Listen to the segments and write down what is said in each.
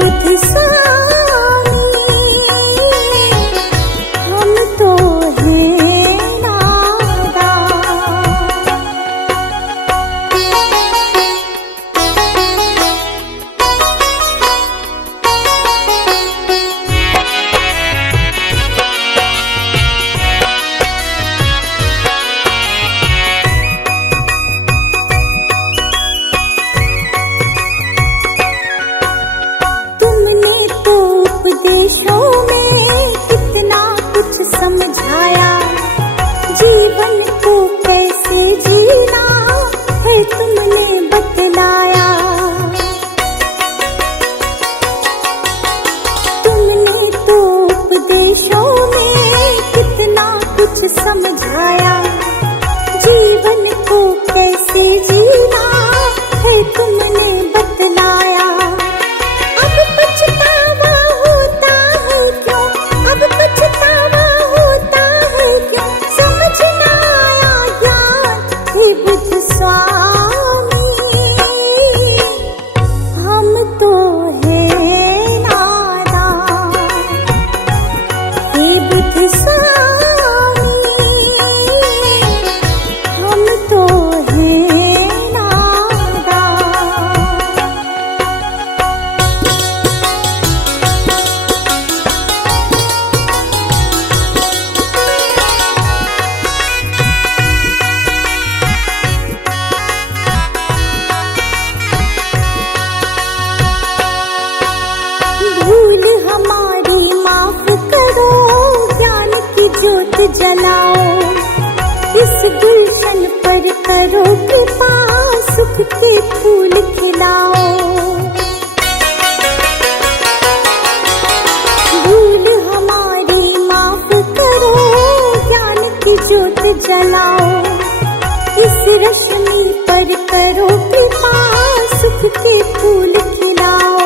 बुद्ध स्वामी हम तो हैं नादान। तुमने तो उपदेशों में कितना कुछ समझाया, जीवन को कैसे जीना है तुमने बतलाया। तुमने तो उपदेशों में कितना कुछ समझाया, जीवन को कैसे जीना है तुमने बतलाया। अब पछतावा होता है क्यों, अब पछतावा होता है क्यों, समझ ना आया ज्ञान हे बुद्ध स्वामी हम तो हैं नादान। हे बुद्ध स्वामी हम तो हैं नादान। भूल हमारी माफ करो, ज्ञान की ज्योत जलाओ, इस गुलशन पर करो कृपा, सुख के फूल खिलाओ। भूल हमारी माफ करो, ज्ञान की ज्योत जलाओ, इस रश्मि पर करो कृपा, सुख के फूल खिलाओ।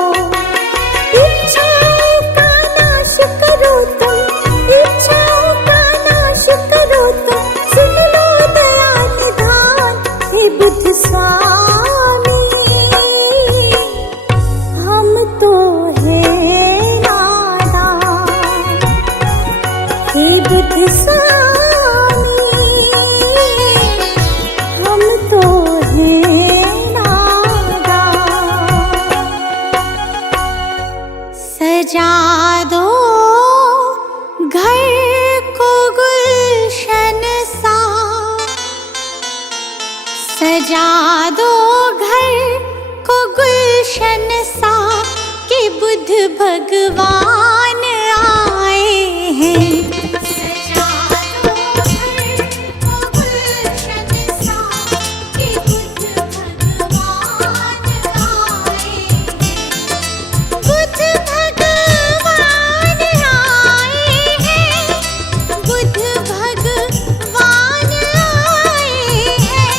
इच्छाओं का नाश करो तुम, इच्छाओं का नाश करो तुम, सुन लो दया निधान हे बुद्ध स्वामी हम तो हैं नादान। हे बुद्ध स्वामी हम तो हैं नादान। सजा दो घर को गुलशन सा, सजा दो घर को गुलशन सा कि बुद्ध भगवान आए हैं। सजा दो घर को गुलशन सा कि बुद्ध भगवान आए हैं। बुद्ध भगवान आए हैं, बुद्ध भगवान आए हैं,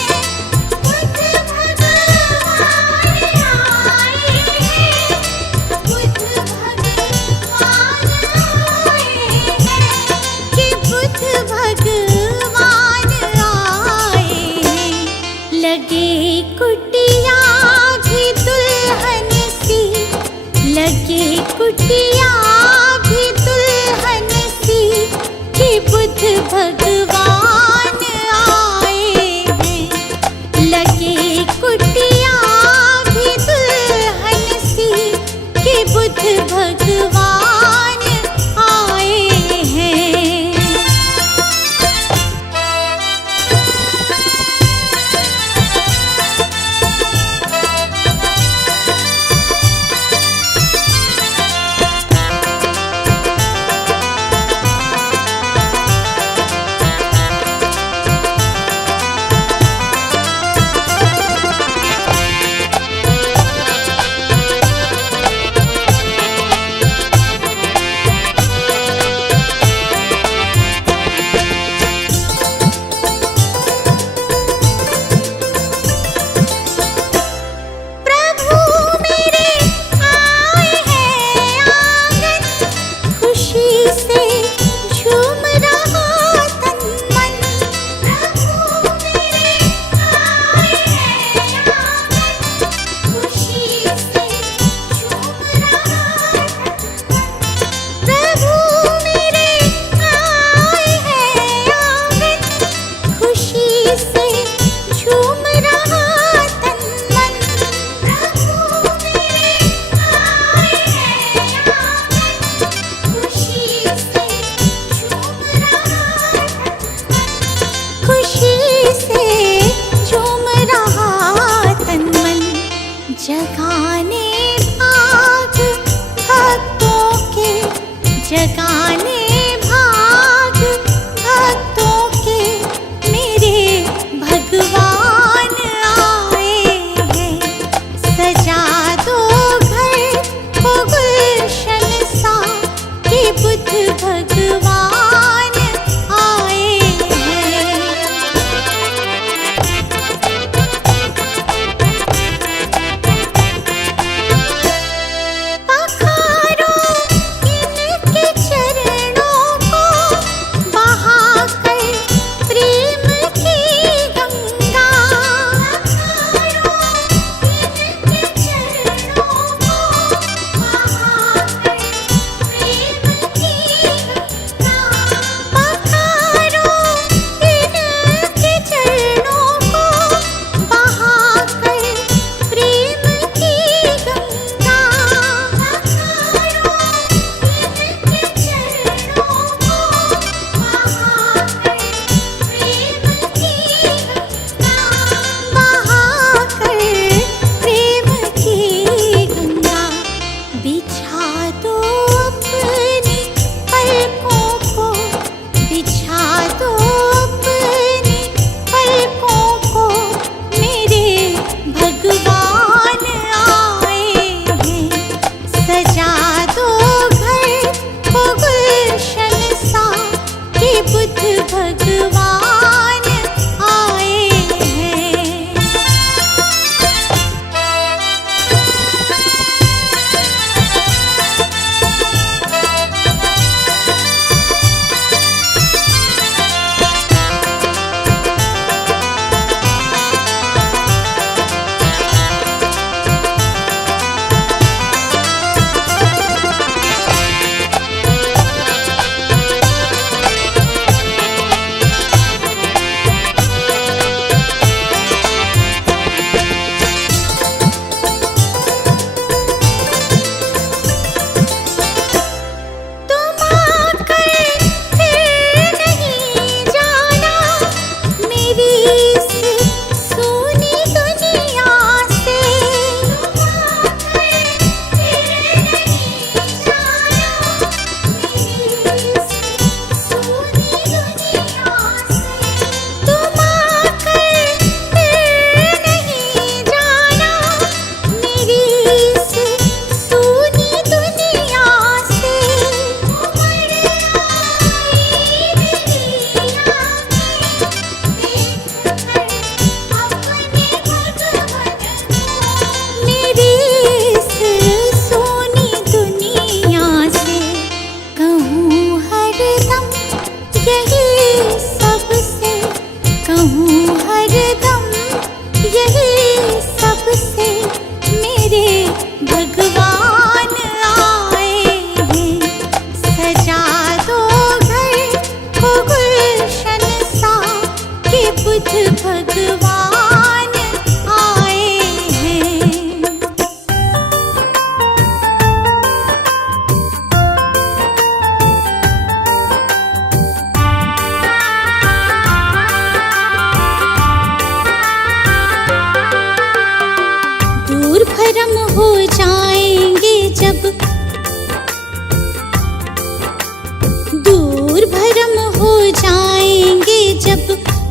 बुद्ध भगवान आए हैं, बुद्ध भगवान आए हैं कि बुद्ध भगवान आए हैं। लगे कुटिया भी दुल्हन सी, लगे कुटिया भी दुल्हन सी कि बुद्ध भगवान आए हैं। लगे कुटिया भी दुल्हन सी कि बुद्ध भगवान आए हैं।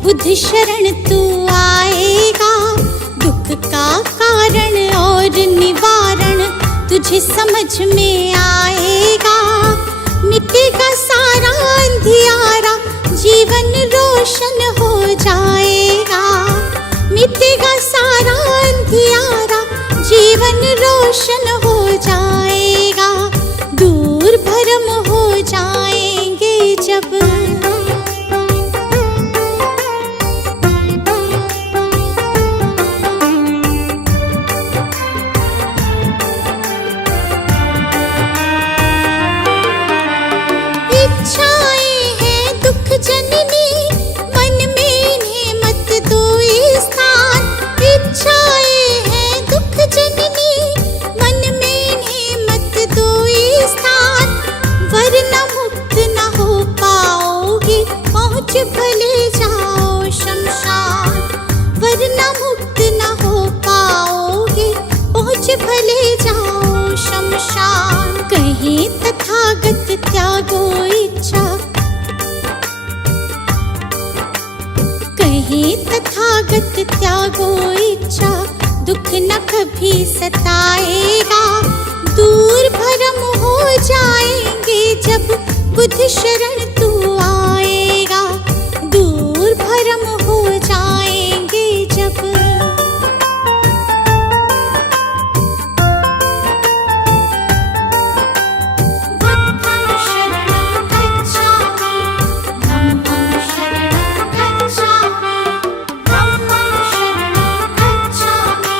बुद्ध शरण तू आएगा, दुख का कारण और निवारण तुझे समझ में आएगा। मिटेगा सारा अंधियारा, जीवन रोशन हो जाएगा। मिटेगा सारा अंधियारा, जीवन रोशन हो जाएगा। दूर भरम हो जाएंगे जब भले जाओ शमशान, वरना मुक्त न हो पाओगे, पहुँच भले जाओ शमशान। कहीं तथागत त्यागो इच्छा, कहीं तथागत त्यागो इच्छा, दुख न कभी सताएगा। दूर भरम हो जाएंगे जब बुद्ध शरण तू आएगा। दूर भरम हो जाएंगे जब बुद्धं शरणं गच्छामि, धम्मं शरणं गच्छामि, धम्मं शरणं गच्छामि,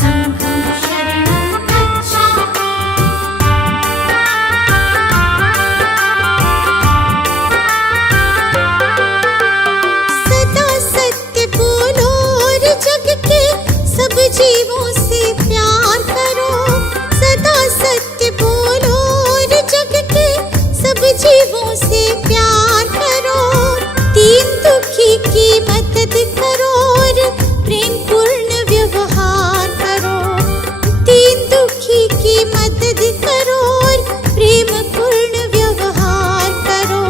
संघं शरणं गच्छामि। जीवों से प्यार करो, सदा सत्य बोलो और जग के सब जीवों से प्यार करो। दीन दुखी की मदद करो और प्रेम पूर्ण व्यवहार करो। दीन दुखी की मदद करो और प्रेम पूर्ण व्यवहार करो।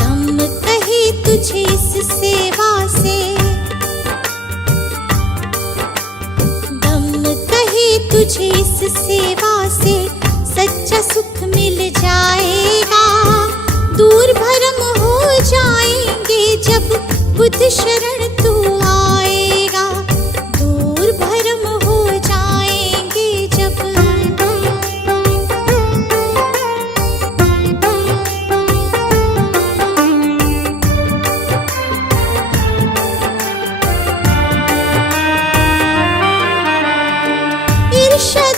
धम्म कहे तुझे इस सेवा से, तुझे इस सेवा से सच्चा सुख मिल जाएगा। दूर भरम हो जाएंगे जब बुद्ध शरण तू आएगा। दूर भरम हो जाएंगे जब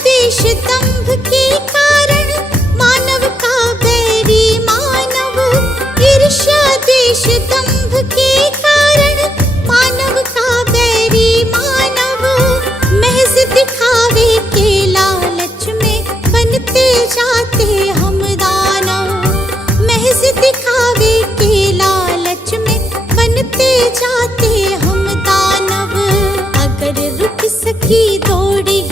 देश दंभ के कारण मानव का बैरी मानव। ईर्ष्या देश दंभ के कारण मानव का बैरी मानव। महज दिखावे के लालच में बनते जाते हम दानव। महज दिखावे के लालच में बनते जाते हम दानव। अगर रुक सकी दौड़ ये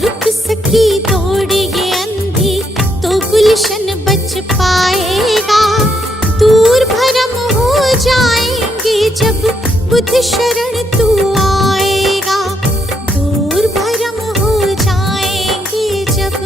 रुक सकी दौड़ ये अंधी तो गुलशन बच पाएगा। दूर भरम हो जाएंगे जब बुद्ध शरण तू आएगा। दूर भरम हो जाएंगे जब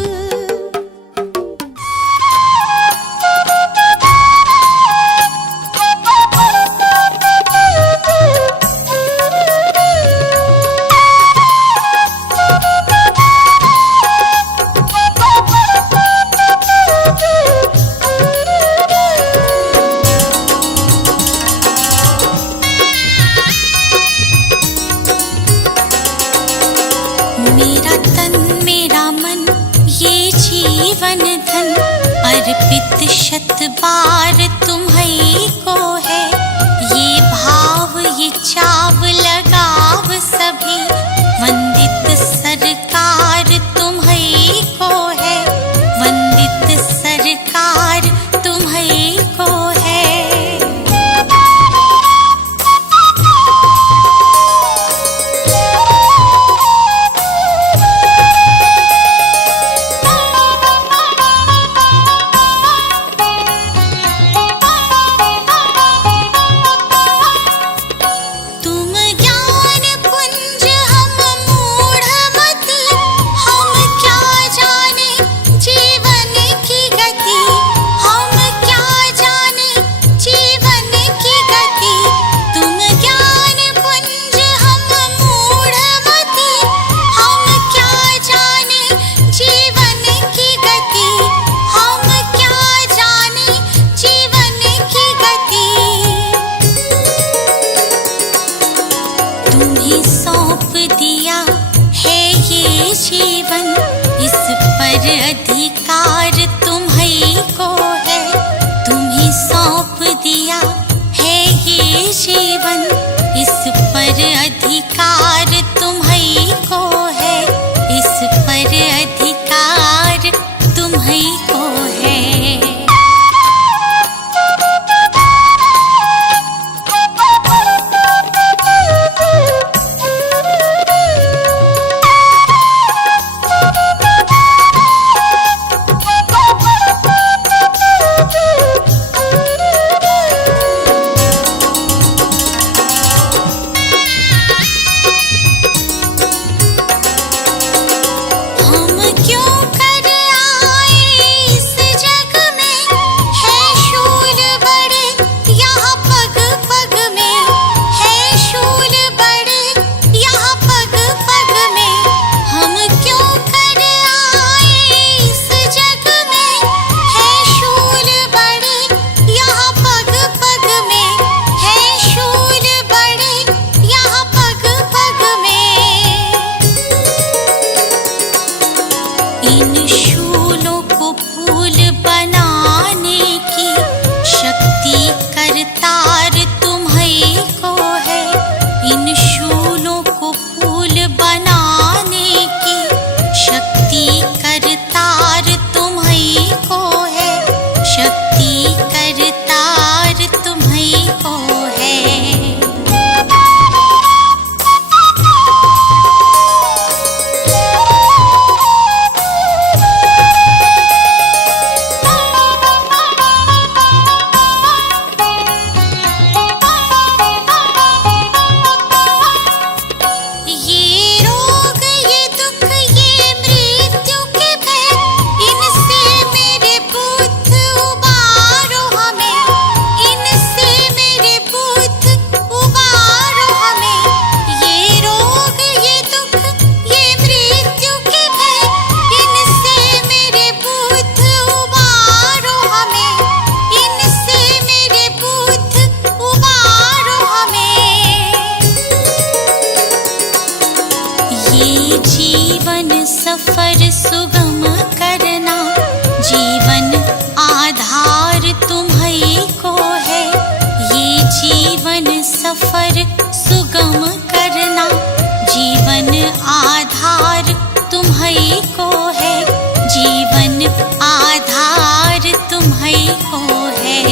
मेरा तन मेरा मन ये जीवन धन अर्पित शत बार तुम्हीं को है। ये भाव ये चाव लगाव सभी वंदित सरकार तुम्हीं को है। वंदित सरकार तुम्हीं को है। जीवन, इस पर अधिकार तुम्हीं को है। तुम्हें सौंप दिया है ये जीवन, इस पर अधिकार तुम्हीं को है। इस पर अधिकार तुम्हीं को है। इन शूलों को फूल बनाने की शक्ति करतार तुम्हीं को है। इन शूलों को फूल बनाने की शक्ति करतार तुम्हीं को है। शक्ति करतार तुम्हीं को है। जीवन सफर सुगम करना, जीवन आधार तुम्हीं को है। ये जीवन सफर सुगम करना, जीवन आधार तुम्हीं को है। जीवन आधार तुम्हीं को है।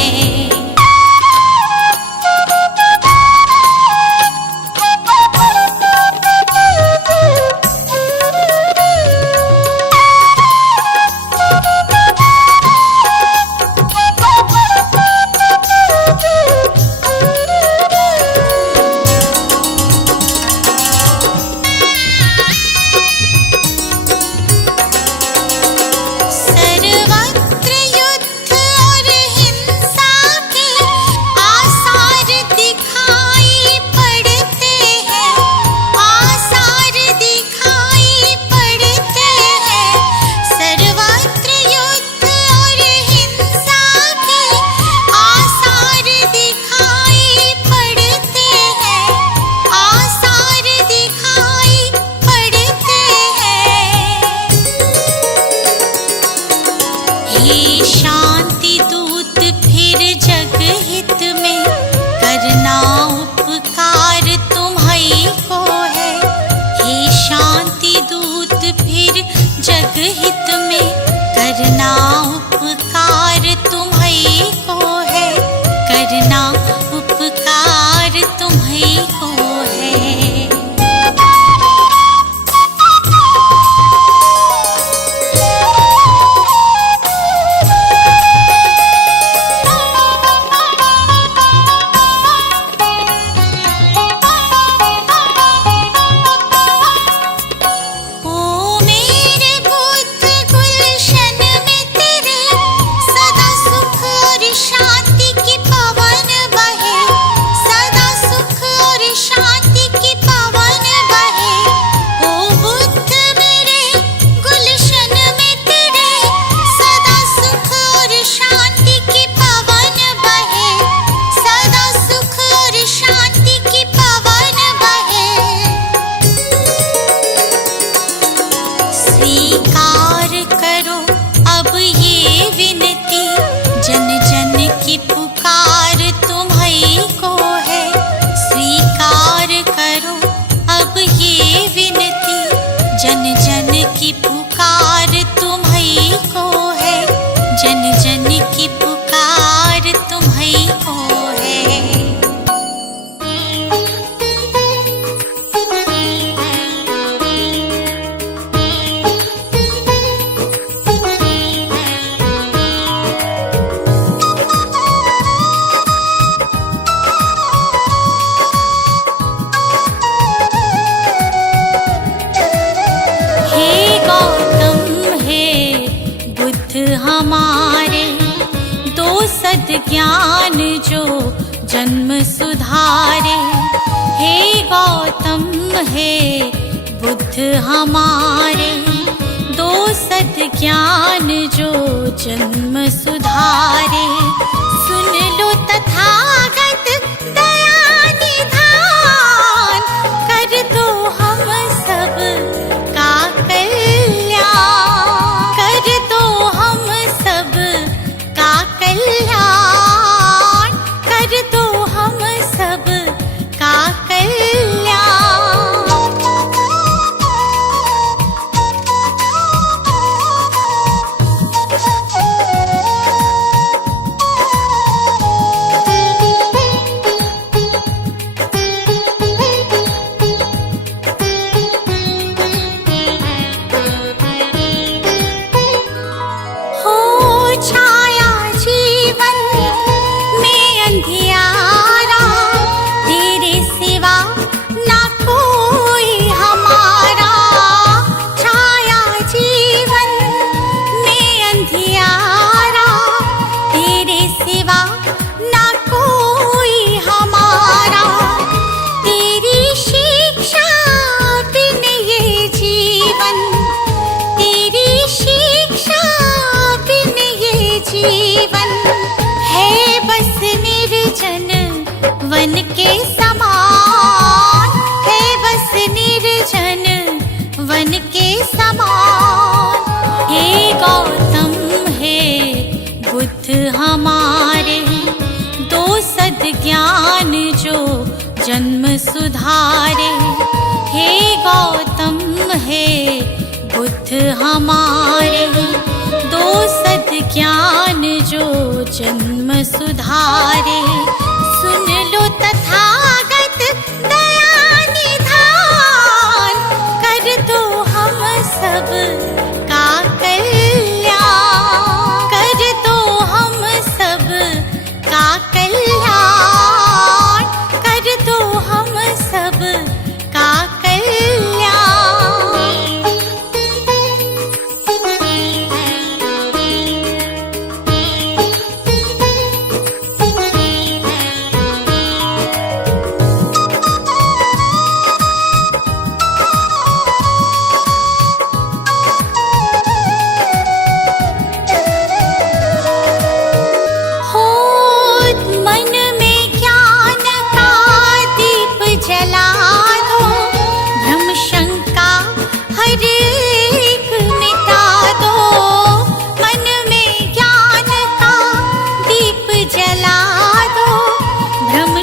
हे शांति दूत फिर जग हित में करना उपकार तुम्हीं को है। हे शांति दूत फिर जग हित में करना उपकार तुम्हीं को है। करना उपकार तुम्हीं को है। ओ मेरे बुद्ध गुलशन में स्वीकार करो अब ये विनती, जन जन की पुकार तुम्हीं को है। स्वीकार करो अब ये विनती, जन जन की पुकार तुम्हीं को है। जन जन की पुकार तुम्हीं को है। हमारे दो सद्ज्ञान जो जन्म सुधारे। हे गौतम हे बुद्ध हमारे दो सद्ज्ञान जो जन्म सुधारे। सुन लो तथागत दया निधान, कर दो हम सब का कल्याण। कर दो हम सब का कल्याण, कर दो हम सब का कल्याण। छाया जीवन में अंधियारा, तेरे सिवा ना कोई हमारा। छाया जीवन में अंधियारा, तेरे सिवा ना कोई हमारा। तेरी शिक्षा बिन ये जीवन, तेरी शिक्षा जीवन है बस निर्जन वन के समान। है बस निर्जन वन के समान। हे गौतम हे बुद्ध हमारे दो सद्ज्ञान जो जन्म सुधारे। हे गौतम हे बुद्ध हमारे दो सद्ज्ञान जो जन्म सुधारे। सुन लो तथागत दया निधान, कर दो हम सब का कल्याण। कर दो हम सब का कल्याण, कर दो हम सब का कल्याण।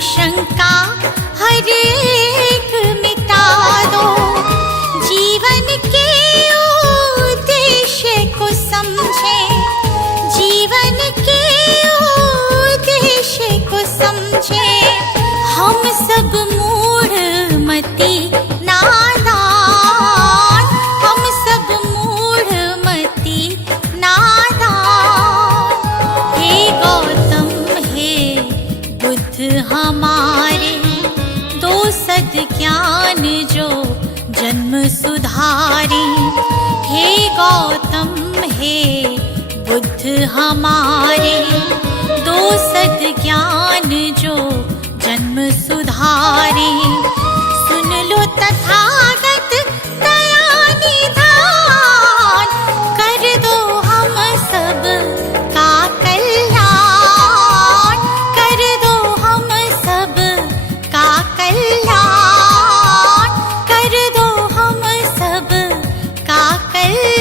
शंका हर एक मिटा दो। जीवन के उद्देश्य को समझे, जीवन के उद्देश्य को समझे। हम सब मूढ़ मति नादान, हम सब मूढ़ मति नादान। हे गौतम हे बुद्ध हमारे दो सद्ज्ञान जो जन्म सुधारे। हे गौतम हे बुद्ध हमारे दो सद्ज्ञान जो जन्म सुधारे। सुन लो तथागत दया निधान, कर दो हम सब का कल्याण। कर दो हम सब का कल्याण, कर दो हम सब का कल्याण।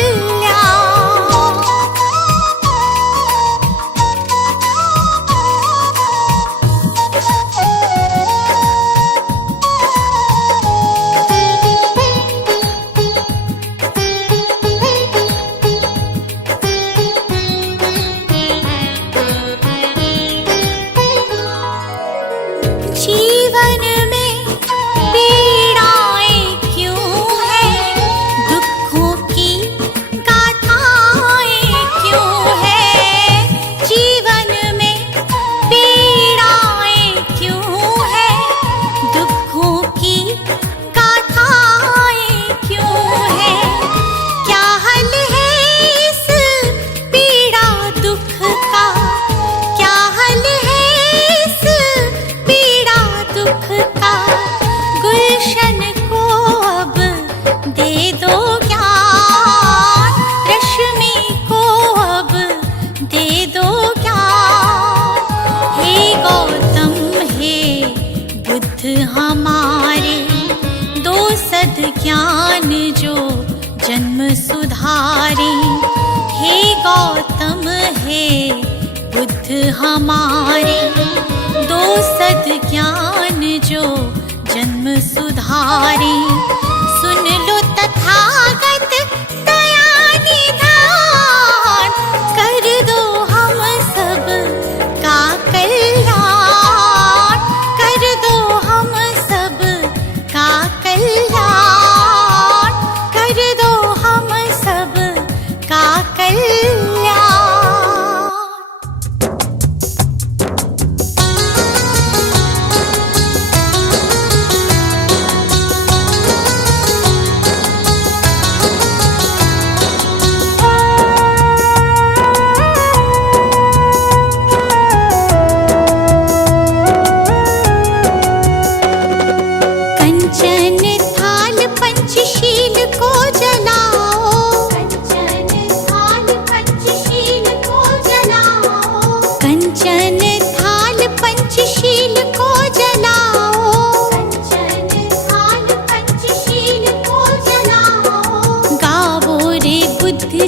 सुधारी। हे गौतम हे बुद्ध हमारे, दो सद ज्ञान जो जन्म सुधारी। सुन लो तथागत दया निधान, कर दो हम सब का कल्याण, कर दो हम सब का कल्याण, कर दो हम सब का कल्याण।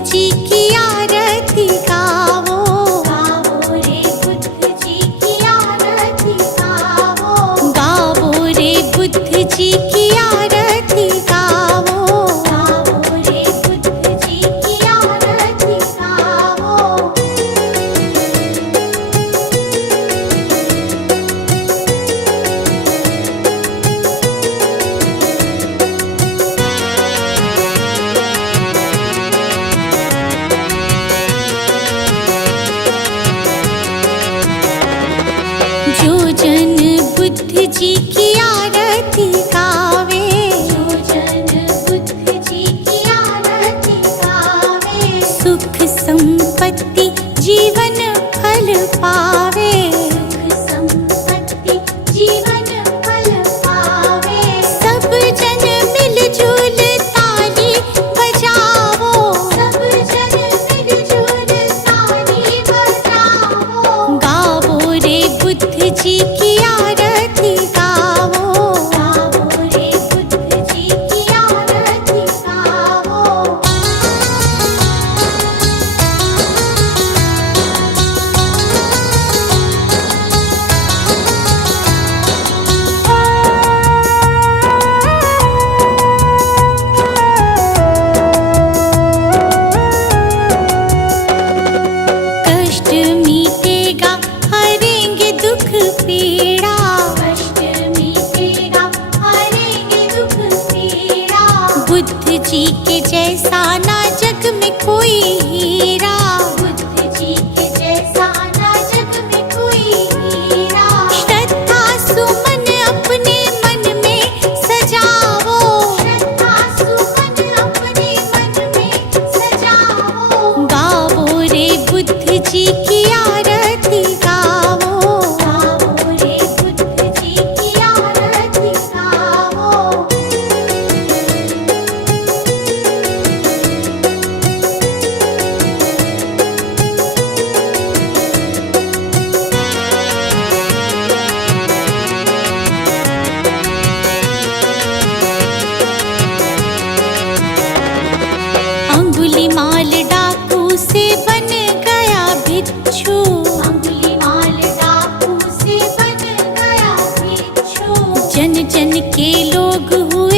जी की आरती गावो, गावो रे बुद्ध जी की आरती गावो, गावो रे बुद्ध जी की आरती गावो, गावो रे बुद्ध जी की आरती गावो। जो जन बुद्ध जी की आरती गावे, जो जन बुद्ध जी की आरती गावे, सुख संपत्ति जीवन फल पावे, सुख संपत्ति जीवन फल पावे। सब जन मिलजुल ताली बजावो, सब जन मिलजुल ताली बजावो, गावो रे बुद्ध जी की आरती गावो, गावो रे बुद्ध जी की आरती गावो। कष्ट मीटेगा हरेंगे दुख पीड़ा, कष्ट मीटेगा हरेंगे दुख पीड़ा। बुद्ध जी के जैसा ना जग में कोई हीरा, बुद्ध जी के जैसा ना जग में कोई हीरा। श्रद्धा सुमन अपने मन में सजावो, श्रद्धा सुमन अपने मन में सजावो, गावो रे बुद्ध जी की आरती गावो, गावो रे बुद्ध जी की आरती गावो। अंगुलीमाल डाकू से बन गया भिक्षु, अंगुलीमाल डाकू से बन गया भिक्षु। जन जन के लोग हुए